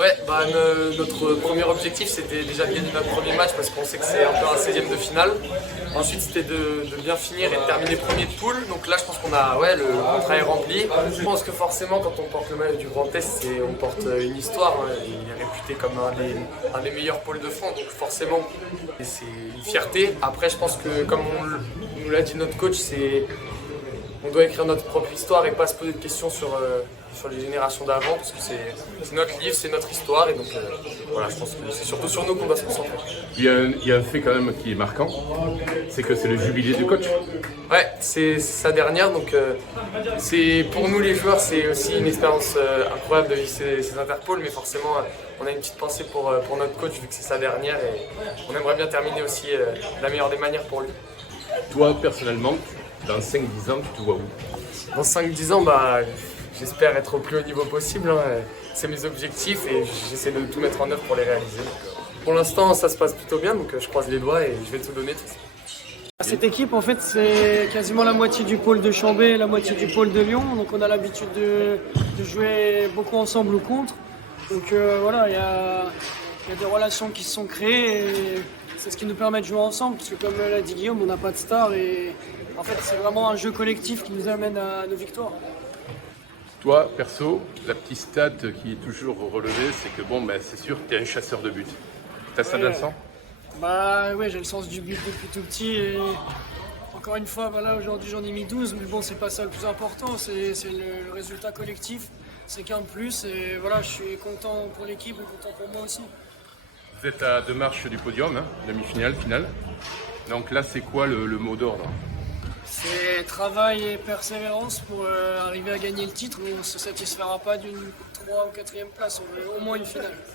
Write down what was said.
Ouais, notre premier objectif c'était déjà de gagner notre premier match parce qu'on sait que c'est un peu un 16e de finale. Ensuite c'était de bien finir et de terminer premier de poule. Donc là je pense qu'on a le contrat est rempli. Je pense que forcément quand on porte le maillot du Grand Est, on porte une histoire. Hein. Il est réputé comme un des meilleurs pôles de France, donc forcément c'est une fierté. Après je pense que comme nous l'a dit notre coach, on doit écrire notre propre histoire et pas se poser de questions sur les générations d'avant parce que c'est notre livre, c'est notre histoire et donc voilà, je pense que c'est surtout sur nous qu'on doit se concentrer. Il y a un fait quand même qui est marquant, c'est que c'est le jubilé du coach. Ouais, c'est sa dernière donc c'est pour nous les joueurs c'est aussi une expérience incroyable de vivre ces interpôles mais forcément on a une petite pensée pour notre coach vu que c'est sa dernière et on aimerait bien terminer aussi de la meilleure des manières pour lui. Toi personnellement, dans 5-10 ans, tu te vois où? Dans 5-10 ans, j'espère être au plus haut niveau possible. Hein. C'est mes objectifs et j'essaie de tout mettre en œuvre pour les réaliser. Pour l'instant, ça se passe plutôt bien, donc je croise les doigts et je vais tout donner. Cette équipe, en fait, c'est quasiment la moitié du pôle de Chambé et la moitié du pôle de Lyon. Donc on a l'habitude de jouer beaucoup ensemble ou contre. Donc voilà, il y a des relations qui se sont créées et c'est ce qui nous permet de jouer ensemble. Parce que comme l'a dit Guillaume, on n'a pas de star et en fait c'est vraiment un jeu collectif qui nous amène à nos victoires. Toi, perso, la petite stat qui est toujours relevée, c'est que c'est sûr, tu es un chasseur de but. T'as ça dans le sang? Ouais, j'ai le sens du but depuis tout petit et encore une fois, aujourd'hui j'en ai mis 12, mais bon, c'est pas ça le plus important, c'est le résultat collectif, c'est qu'un plus et voilà, je suis content pour l'équipe et content pour moi aussi. Vous êtes à 2 marches du podium, hein, demi-finale, finale. Donc là, c'est quoi le mot d'ordre? C'est travail et persévérance pour arriver à gagner le titre, mais on ne se satisfera pas d'une 3 ou 4e place, on veut au moins une finale.